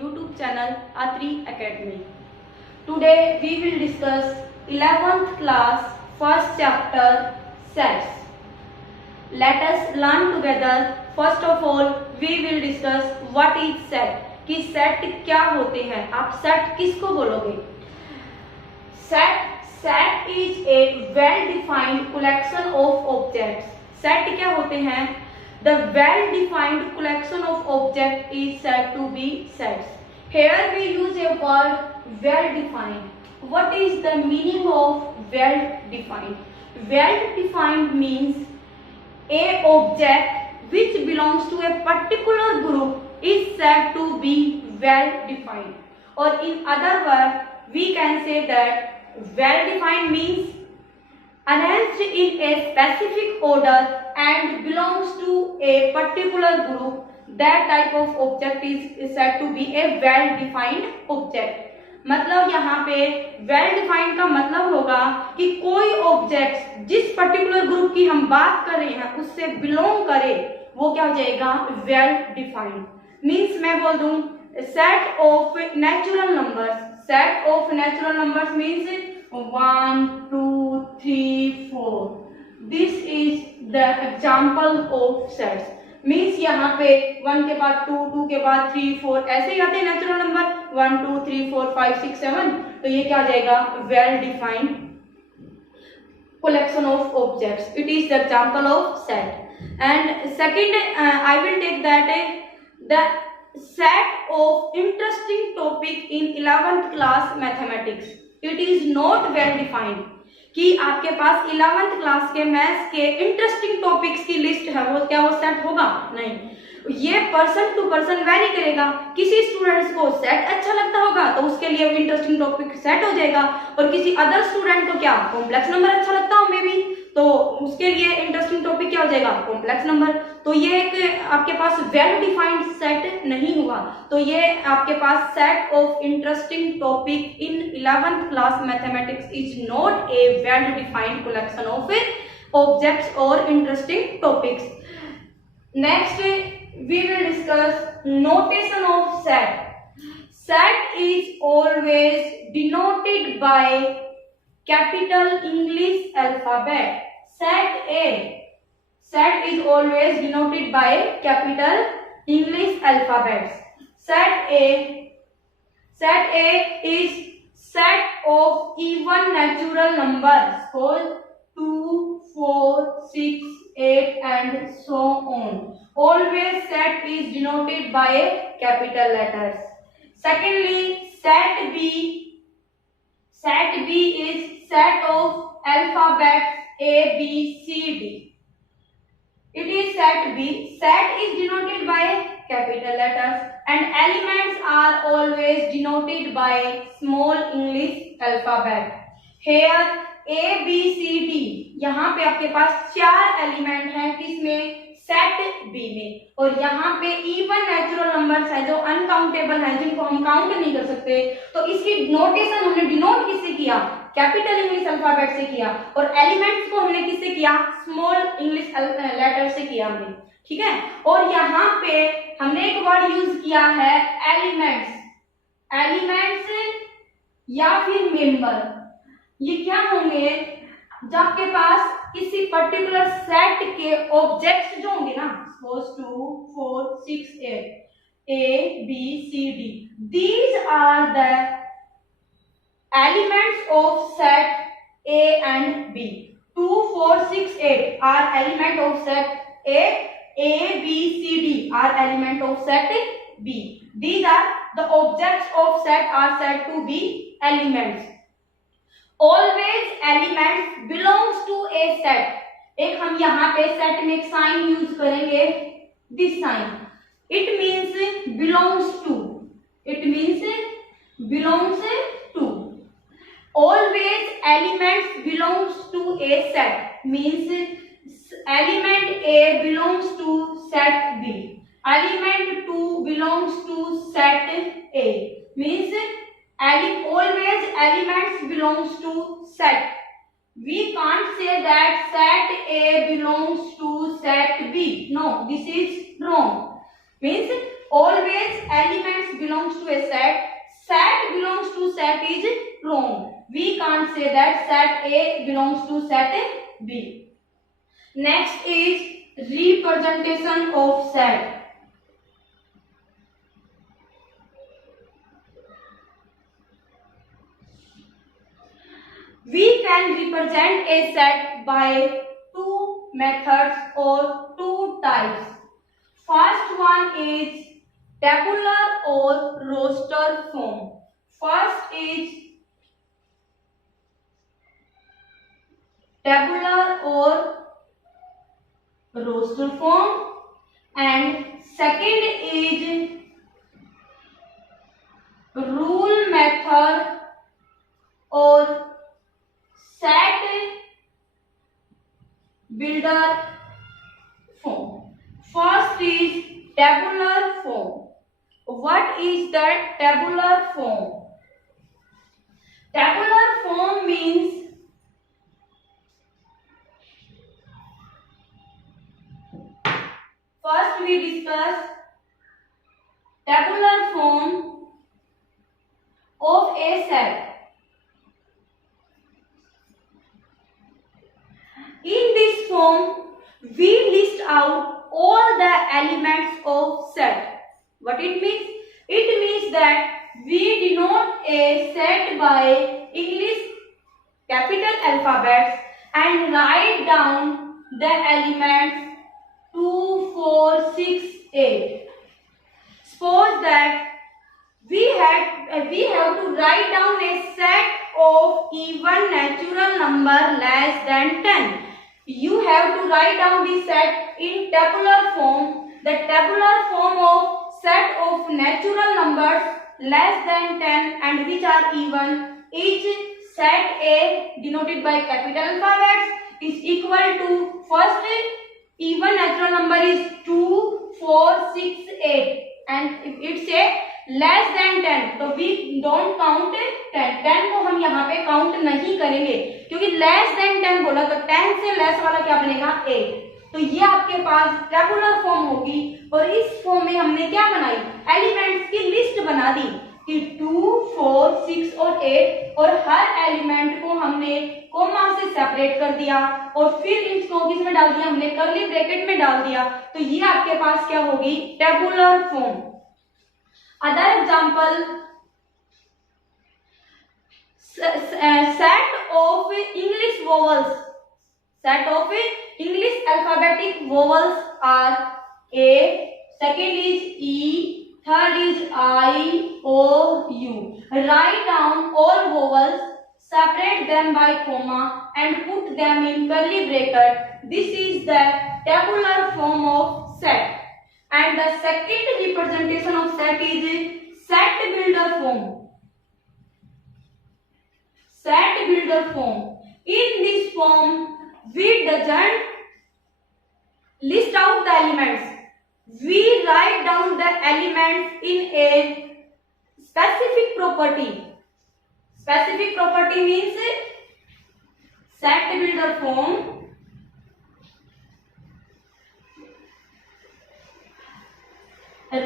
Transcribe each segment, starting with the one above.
YouTube channel A3 Academy. Today we will discuss 11th class first chapter sets. Let us learn together. First of all we will discuss what is set. कि set क्या होते हैं, आप set किसको बोलोगे? Set is a well defined collection of objects. Set क्या होते हैं? The well defined collection of object is said to be sets. Here we use a word well defined. What is the meaning of well defined? Well defined means a object which belongs to a particular group is said to be well defined. Or in other words, we can say that well defined means arranged in a specific order and belongs to a particular group. That type of object is said to be a well defined object. मतलब यहाँ पे well defined का मतलब होगा कि कोई object जिस particular group की हम बात कर रहे हैं उससे बिलोंग करे, वो क्या हो जाएगा? well defined. मीन्स मैं बोल दूं set of natural numbers. Set of natural numbers means 1 2 3 4. This is the example of sets. Means यहाँ पे 1 के बाद 2, 2 के बाद 3, 4 ऐसे ही आते हैं नेचुरल नंबर 1 2 3 4 5 6 7. तो ये क्या आ जाएगा? Well defined collection of objects. It is the example of set. And second, I will take that the set of interesting topic in 11th class mathematics. It is not well defined. कि आपके पास 11th class के maths के interesting topics की list है, वो क्या वो set होगा? नहीं. ये पर्सन टू पर्सन वेरी करेगा. किसी स्टूडेंट्स को सेट अच्छा लगता होगा तो उसके लिए इंटरेस्टिंग टॉपिक सेट हो जाएगा, और किसी अदर स्टूडेंट को क्या कॉम्प्लेक्स नंबर अच्छा लगता हो मे बी, तो उसके लिए इंटरेस्टिंग टॉपिक क्या हो जाएगा? Complex number. तो ये एक आपके पास वेल डिफाइंड सेट नहीं हुआ. तो ये आपके पास set of interesting topic in 11th class mathematics is not a well defined collection of objects और interesting topics. Next we will discuss notation of set. Set is always denoted by capital English alphabet. Set is always denoted by capital English alphabets. Set A is set of even natural numbers. Suppose 2 4 6 8 and so on. Always set is denoted by capital letters. Secondly, set B is set of alphabets A, B, C, D. It is set B. Set is denoted by capital letters and elements are always denoted by small English alphabet. Here A, B, C, D, यहाँ पे आपके पास 4 element हैं किसमें? Set B में. और यहाँ पे even natural numbers है जो अनकाउंटेबल है, जिनको हम काउंट नहीं कर सकते. तो इसकी नोटेशन हमने डिनोट किससे किया? कैपिटल इंग्लिश अल्फाबेट से किया. और एलिमेंट्स को हमने किससे किया? स्मॉल इंग्लिश लेटर से किया हमने. ठीक है. और यहाँ पे हमने एक वर्ड यूज किया है एलिमेंट्स या फिर मेंबर. ये क्या होंगे? जब आपके पास किसी पर्टिकुलर सेट के ऑब्जेक्ट्स जो होंगे ना, suppose 2 4 6 8 A, B, C, D, these are the elements of set A and B. 2 4 6 8 are element of set A. A, B, C, D are element of set B. These are the objects of set are said to be elements. Always elements belongs to a set. एक हम यहाँ पे set में एक sign use करेंगे, this sign. It means belongs to. It means belongs to. Always elements belongs to a set means element A belongs to set B. Element 2 belongs to set A. Means always elements belongs to set. We can't say that set A belongs to set B. No, this is wrong. Means always elements elements belongs to a set, set belongs to set is wrong. We can't say that set A belongs to set B. Next is representation of set. We can represent a set by two methods or two types. First one is tabular or roster form. First is tabular or roster form, and second is rule method or set builder form. First is tabular form. What is that tabular form? Tabular form means first we discuss tabular form of a set. In this form, we list out all the elements of set. What it means? It means that we denote a set by English capital alphabets and write down the elements 2, 4, 6, 8. Suppose that we have to write down a set of even natural number less than 10. You have to write down this set in tabular form. The tabular form of set of natural numbers less than 10 and which are even is set A denoted by capital alphabets is equal to first even natural number is 2, 4, 6, 8 and if it's a less than 10 तो we don't count 10 को हम यहाँ पे count नहीं करेंगे क्योंकि less than 10 बोला तो 10 से लेस वाला क्या बनेगा 8। तो ये आपके पास टेबुलर फॉर्म होगी और इस फॉर्म में हमने क्या बनाई एलिमेंट्स की लिस्ट बना दी कि 2, 4, 6 और 8 और हर एलिमेंट को हमने कॉमा से सेपरेट कर दिया और फिर इसको किस में डाल दिया हमने कर्ली ब्रैकेट में डाल दिया। तो ये आपके पास क्या होगी tabular form. Other example, set of English vowels. Set of English alphabetic vowels are A, second is E, third is I, O, U. Write down all vowels, separate them by comma and put them in curly bracket. This is the tabular form of set. And the second representation of set is set builder form. Set builder form. In this form, we doesn't list out the elements. We write down the elements in a specific property. Specific property means set builder form.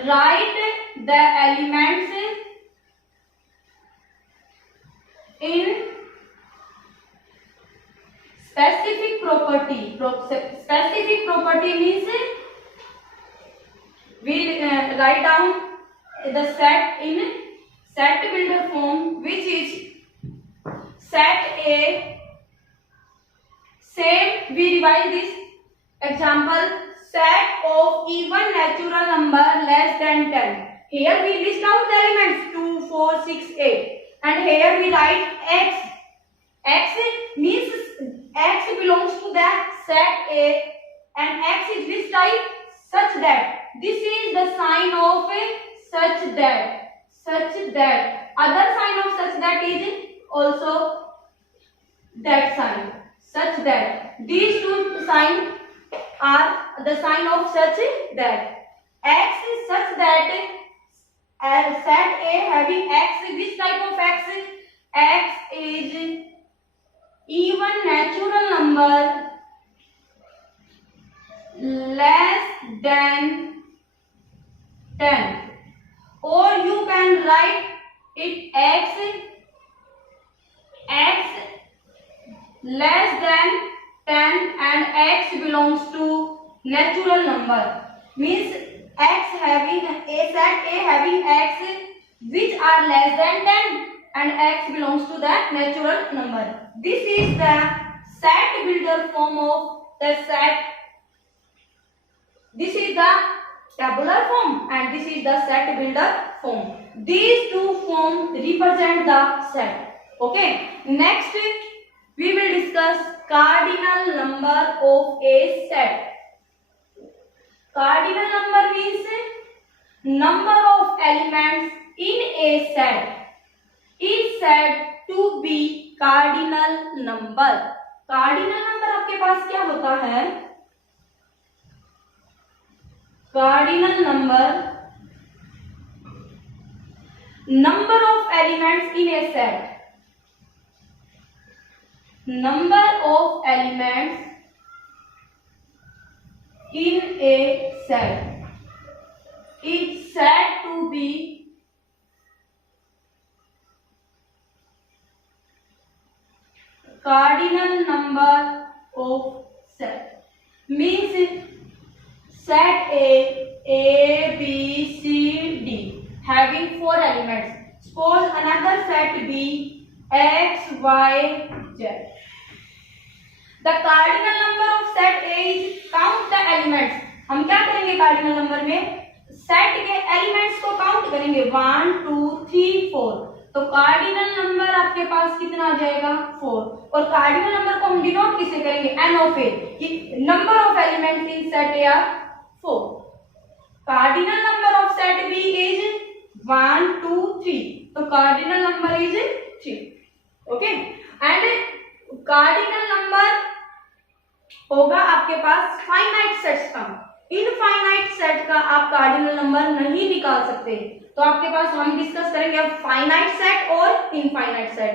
Write the elements in specific property. Specific property means we write down the set in set builder form, which is set A. Same, we revise this example. Set of even natural number less than 10. Here we list out the elements 2, 4, 6, 8 and here we write X. X means X belongs to the set A and X is which type? Such that. This is the sign of such that. Such that. Other sign of such that is also that sign. Such that. These two signs are the sign of such that. X is such that set A having X, which type of X? X is even natural number less than 10. or you can write it x less than 10 and x belongs to natural number. Means x having a set A having x which are less than 10 and x belongs to the natural number. This is the set builder form of the set. This is the tabular form and this is the set builder form. These two forms represent the set. Okay. Next we will discuss cardinal number of a set. Cardinal number means number of elements in a set is said to be cardinal number. Cardinal number आपके पास क्या होता है? Cardinal number of elements in a set. Number of elements in a set is said to be cardinal number of set. Means set A, B, C, D having 4 elements. Suppose another set B, X, Y, Z. The cardinal number of set A is count the elements. हम क्या करेंगे cardinal number में? Set के elements को count करेंगे 1 2 3 4. तो cardinal number आपके पास कितना आ जाएगा? 4. और कार्डिनल नंबर को हम डिनोट किससे करेंगे? n of a. कि number of elements in set A are 4. Cardinal number of set B is 1 2 3. तो cardinal number is 3. Okay. And cardinal number होगा आपके पास फाइनाइट सेट्स का. इनफाइनाइट सेट का आप कार्डिनल नंबर नहीं निकाल सकते. तो आपके पास हम डिस्कस करेंगे अब फाइनाइट सेट और infinite set.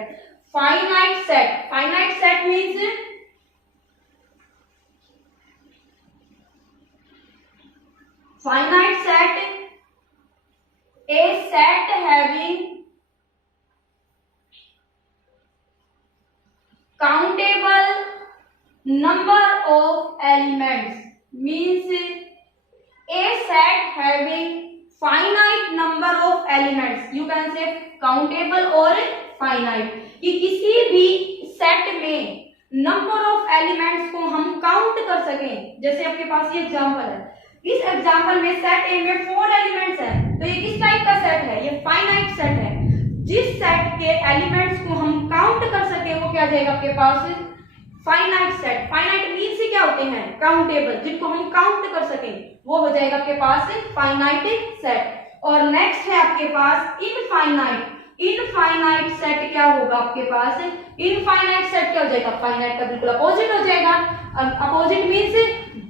Finite set means finite set, a set having countable number of elements. Means a set having finite number of elements. You can say countable or finite. कि किसी भी set में number of elements को हम count कर सकें. जैसे आपके पास ये एग्जांपल है. इस एग्जांपल में सेट ए में 4 एलिमेंट्स हैं. तो ये किस टाइप का सेट है? ये फाइनाइट सेट है. जिस सेट के एलिमेंट्स को हम काउंट कर सके वो क्या जाएगा आपके पास? Finite set. फाइनाइट मींस से क्या होते हैं? काउंटेबल. जिनको हम काउंट कर सकें वो हो जाएगा आपके पास फाइनाइट सेट. और नेक्स्ट है आपके पास इनफाइनाइट. इनफाइनाइट सेट क्या होगा आपके पास? इनफाइनाइट सेट क्या हो जाएगा? फाइनाइट का बिल्कुल अपोजिट हो जाएगा. अपोजिट मींस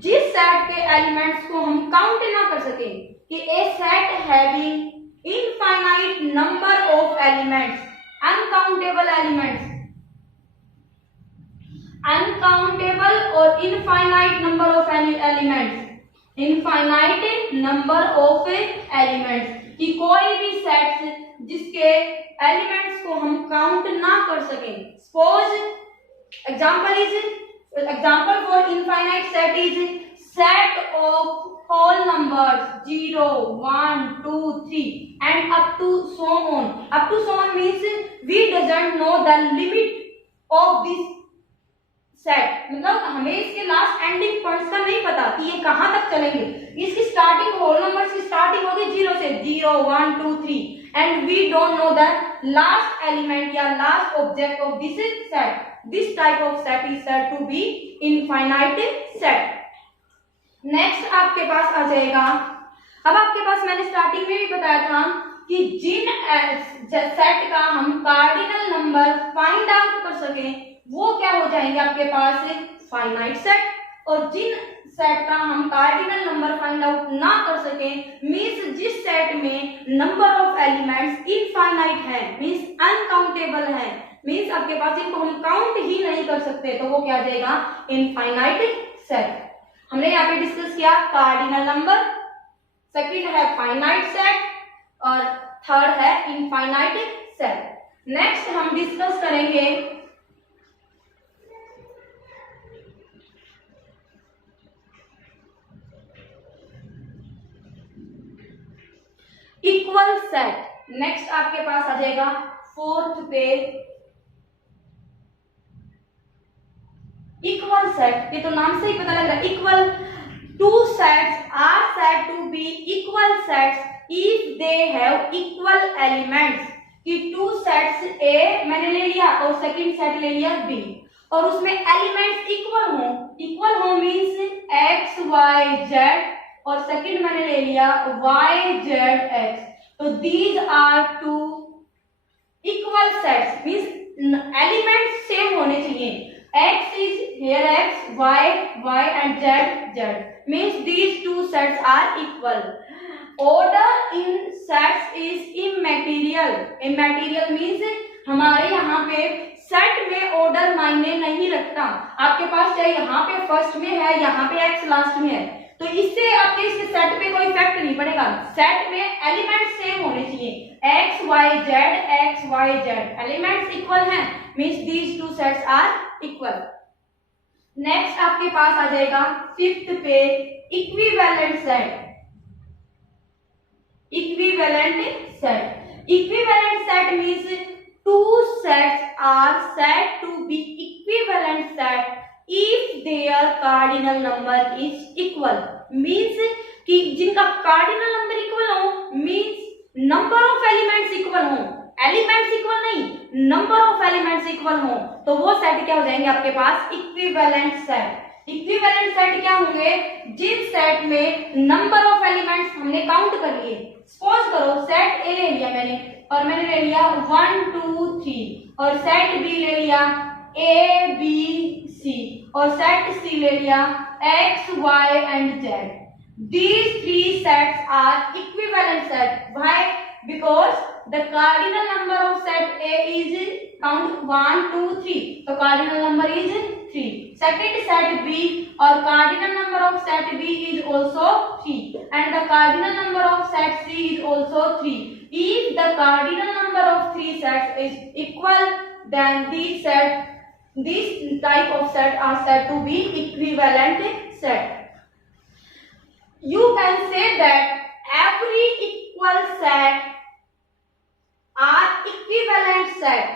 जिस सेट के एलिमेंट्स को हम काउंट ना कर सके. कि a set having infinite number of elements, uncountable elements, uncountable और infinite number of elements. Infinite number of elements कि कोई भी सेट जिसके एलिमेंट्स को हम काउंट ना कर सके. Suppose example for infinite set is set of whole numbers 0 1 2 3 and up to so on. Up to so on means we doesn't know the limit of this set. मतलब हमें इसके last ending points का नहीं पता कि ये कहां तक चलेंगे. इसकी स्टार्टिंग होल नंबर्स की स्टार्टिंग होगी 0 से 0 1 2 3 and we don't know the last element या last object of this set. This type of set is said to be infinite set. Next आपके पास आ जाएगा. अब आपके पास मैंने स्टार्टिंग में भी बताया था कि जिन सेट का हम कार्डिनल नंबर फाइंड आउट कर सके वो क्या हो जाएंगे आपके पास? Finite set. और जिन सेट का हम कार्डिनल नंबर फाइंड आउट ना कर सके मींस जिस सेट में नंबर ऑफ एलिमेंट्स इनफाइनाइट है, मींस अनकाउंटेबल है, मींस आपके पास इनको हम काउंट ही नहीं कर सकते, तो वो क्या आ जाएगा? Infinite set. हमने यहाँ पे डिस्कस किया कार्डिनल नंबर. सेकंड है फाइनाइट सेट और थर्ड है इनफाइनाइट सेट। नेक्स्ट हम डिस्कस करेंगे इक्वल सेट। नेक्स्ट आपके पास आ जाएगा फोर्थ पे इक्वल सेट। ये तो नाम से ही पता लग रहा है, equal two sets are said to be equal sets if they have equal elements. कि टू सेट्स ए मैंने ले लिया और सेकंड सेट ले लिया बी और उसमें एलिमेंट्स इक्वल हो। इक्वल हो मींस एक्स वाई जेड और सेकंड मैंने ले लिया वाई जेड एक्स। तो these are two equal sets means elements same होने चाहिए। X is here X, Y and Z. Means these two sets are equal. Order in sets is immaterial. Immaterial means हमारे यहाँ पे set में order मायने नहीं रखता। आपके पास चाहे यहाँ पे फर्स्ट में है, यहाँ पे X लास्ट में है, तो इससे आपके इस सेट पे कोई इफेक्ट नहीं पड़ेगा। सेट में एलिमेंट्स सेम होने चाहिए। X Y Z elements equal हैं, means these two sets are equal. Next आपके पास आ जाएगा फिफ्थ पे equivalent set. Equivalent set means two sets are said to be equivalent set if their cardinal number is equal. Means कि जिनका cardinal number equal हो, means number of elements equal हो, elements equal नहीं, number of elements equal हो, तो वो set क्या हो जाएंगे आपके पास इक्विवेलेंट सेट। इक्विवेलेंट सेट क्या होंगे? जिन सेट में नंबर ऑफ एलिमेंट्स हमने काउंट कर लिए। सपोज करो सेट ए ले लिया मैंने और मैंने ले लिया 1 2 3 और सेट बी ले लिया ए बी सी और सेट सी ले लिया X Y and Z. These three sets are equivalent set. Why? Because the cardinal number of set A is count 1 2 3. So cardinal number is 3. Second set B or cardinal number of set B is also 3 and the cardinal number of set C is also 3. If the cardinal number of three sets is equal, then these type of set are said to be equivalent set. You can say that every equal set are equivalent set.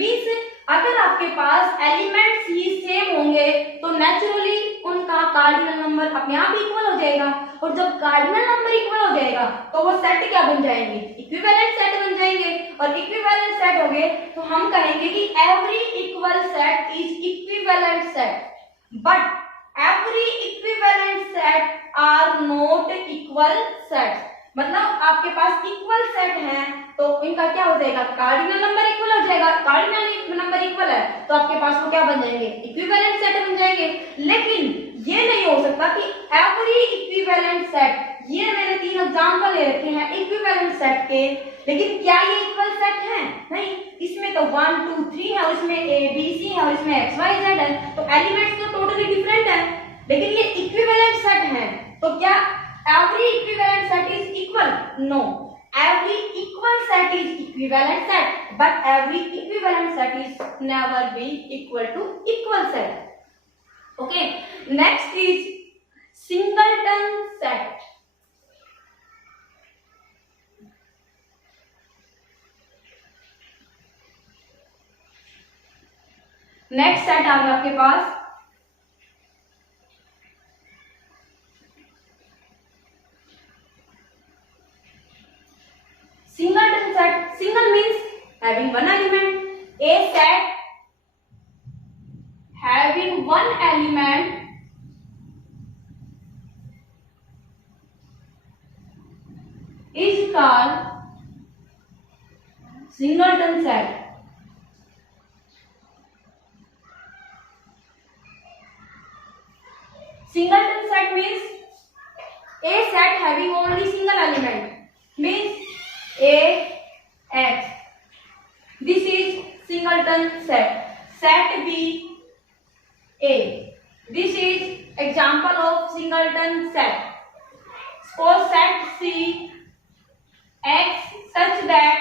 Means अगर आपके पास elements ही same होंगे तो naturally उनका cardinal number अपने आप equal हो जाएगा और जब कार्डिनल नंबर इक्वल हो जाएगा तो वो सेट क्या बन जाएंगे? इक्विवेलेंट सेट बन जाएंगे। और इक्विवेलेंट सेट हो गए तो हम कहेंगे कि every equal set is equivalent set but every equivalent set are not equal sets। मतलब आपके पास इक्वल सेट हैं तो इनका क्या हो जाएगा? कार्डिनल नंबर इक्वल हो जाएगा। कार्डिनल नंबर इक्वल है तो आपके पास वो क्या बन जाएंगे? इक्विवेलेंट सेट बन जाएंगे। लेकिन ये नहीं हो सकता कि एवरी इक्विवेलेंट सेट, ये मैंने 3 एग्जांपल ले रखे हैं इक्विवेलेंट सेट के, लेकिन क्या ये इक्वल सेट है? नहीं, इसमें तो 1 2 3 है और इसमें ए बी सी है और इसमें एक्स वाई जेड है, तो एलिमेंट्स तो टोटली डिफरेंट है। लेकिन ये इक्विवेलेंट सेट है तो क्या every equivalent set is equal? No, every equal set is equivalent set but every equivalent set is never be equal to equal set. Okay, next is singleton set. Next set आ गया आपके पास singleton set. Single means having one element. A set having one element is called singleton set. Singleton set means a set having only single element, means A X. This is singleton set. Set B A. This is example of singleton set. Suppose set C x such that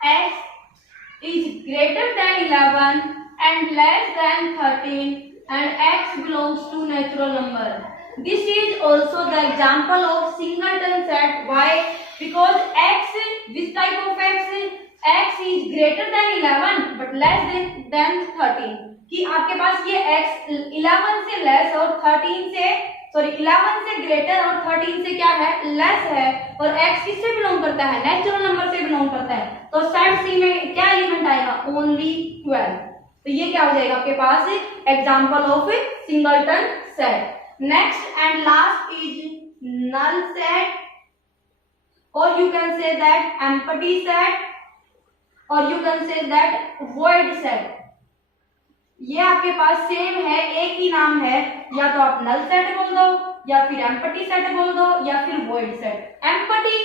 x is greater than 11 and less than 13 and x belongs to natural number. This is also the example of singleton set. Why? Because x, which type of x? X is greater than 11 but less than 13. कि आपके पास ये x 11 से less और 13 से 11 से greater और 13 से क्या है, लेस है, और x किससे बिलोंग करता है, नेचुरल नंबर से बिलोंग करता है. तो सेट सी में क्या एलिमेंट आएगा, ओनली 12. तो ये क्या हो जाएगा आपके पास example of singleton set. Next and last is null set, और you can say that empty set, और you can say that void set. ये आपके पास सेम है, एक ही नाम है, या तो आप नल सेट बोल दो या फिर एम्प्टी सेट बोल दो या फिर वॉइड सेट. एम्प्टी,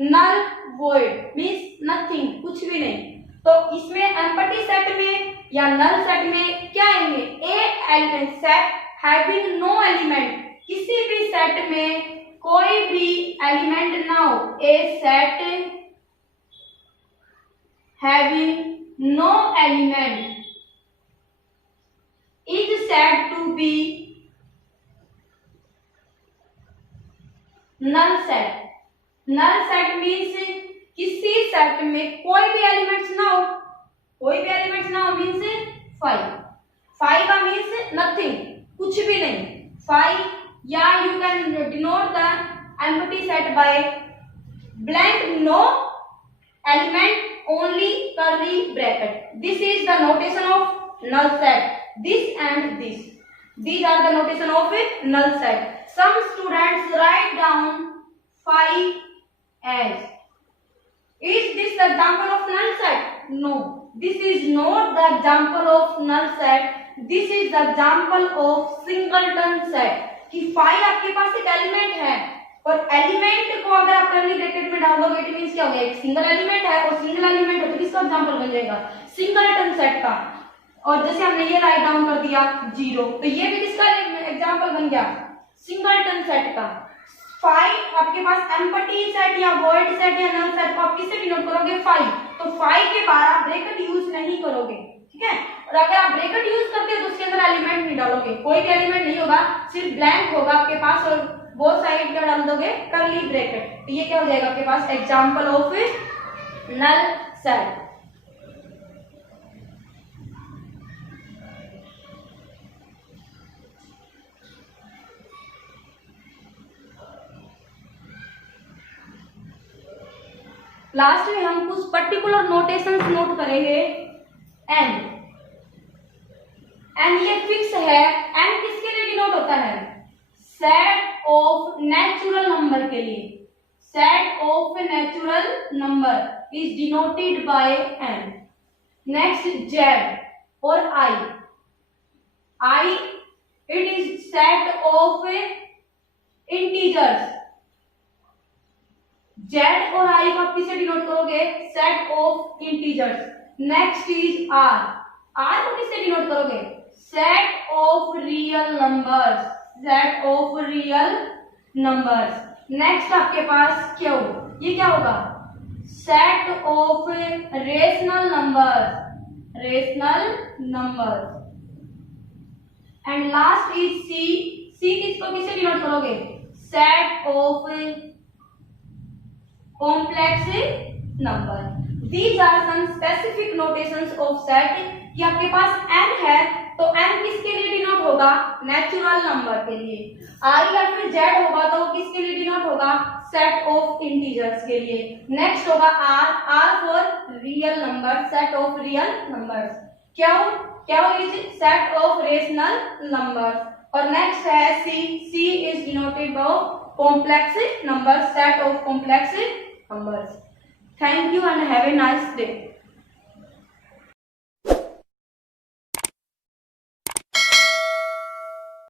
नल, वॉइड मींस नथिंग, कुछ भी नहीं. तो इसमें एम्प्टी सेट में या नल सेट में क्या आएंगे, a element set having no element, किसी भी सेट में कोई भी एलिमेंट ना हो. A set having no element is said to be null set. null set means किसी सेट में कोई भी एलिमेंट्स ना हो, कोई भी एलिमेंट्स ना हो मीन्स 5. 5 का मीन्स नथिंग, कुछ भी नहीं. 5, या you can denote the empty set by blank no element only curly bracket. This is the notation of null set. This and this, these are the notation of a null set. Some students write down 5 as, is this the example of null set? No, this is not the example of null set. This is the example of singleton set. कि 5 आपके पास एक element है, और element को अगर आप curly bracket में डाल दोगे इट मींस क्या हो गया, एक सिंगल एलिमेंट है, और सिंगल एलिमेंट है तो किसका एग्जांपल बन जाएगा, सिंगलटन सेट का. और जैसे हमने ये राइट डाउन कर दिया 0, तो ये भी किसका एग्जांपल बन गया, सिंगलटन सेट का. 5 आपके पास एम्प्टी सेट या वॉइड सेट या नल सेट को आप किससे डिनोट करोगे, 5. तो 5 के बाद आप ब्रैकेट यूज नहीं करोगे, ठीक है. और अगर आप ब्रैकेट यूज करते हो तो उसके अंदर एलिमेंट नहीं डालोगे, कोई भी एलिमेंट नहीं होगा, सिर्फ ब्लैंक होगा आपके पास, और बोथ साइड क्या डाल दोगे, कर्ली ब्रैकेट. तो ये क्या हो जाएगा आपके पास example of null set. Last में हम कुछ पर्टिकुलर नोटेशंस नोट करेंगे. एन ये फिक्स है. एन किसके लिए डिनोट होता है, सेट ऑफ नेचुरल नंबर के लिए. Set of natural number is denoted by N. Next Z और I. I it is set of integers. Z और आई को आप किसे डिनोट करोगे, set of integers. Next is R. R को किसे डिनोट करोगे, set of real numbers. Set of real numbers. Next आपके पास क्यू, ये क्या होगा, set of rational numbers. Rational numbers. And last is C. C किसको किसे डिनोट करोगे, set of complex number. These are some specific notations of set. कि आपके पास n है तो n किसके लिए डिनोट होगा, नेचुरल नंबर के लिए. r या फिर z होगा तो वो किसके लिए डिनोट होगा, सेट ऑफ इंटीजर्स के लिए. नेक्स्ट होगा r. r for real number, set of real numbers. Q is set of rational numbers. और नेक्स्ट है c. c is denoted by complex number, set of complex numbers. Thank you and have a nice day.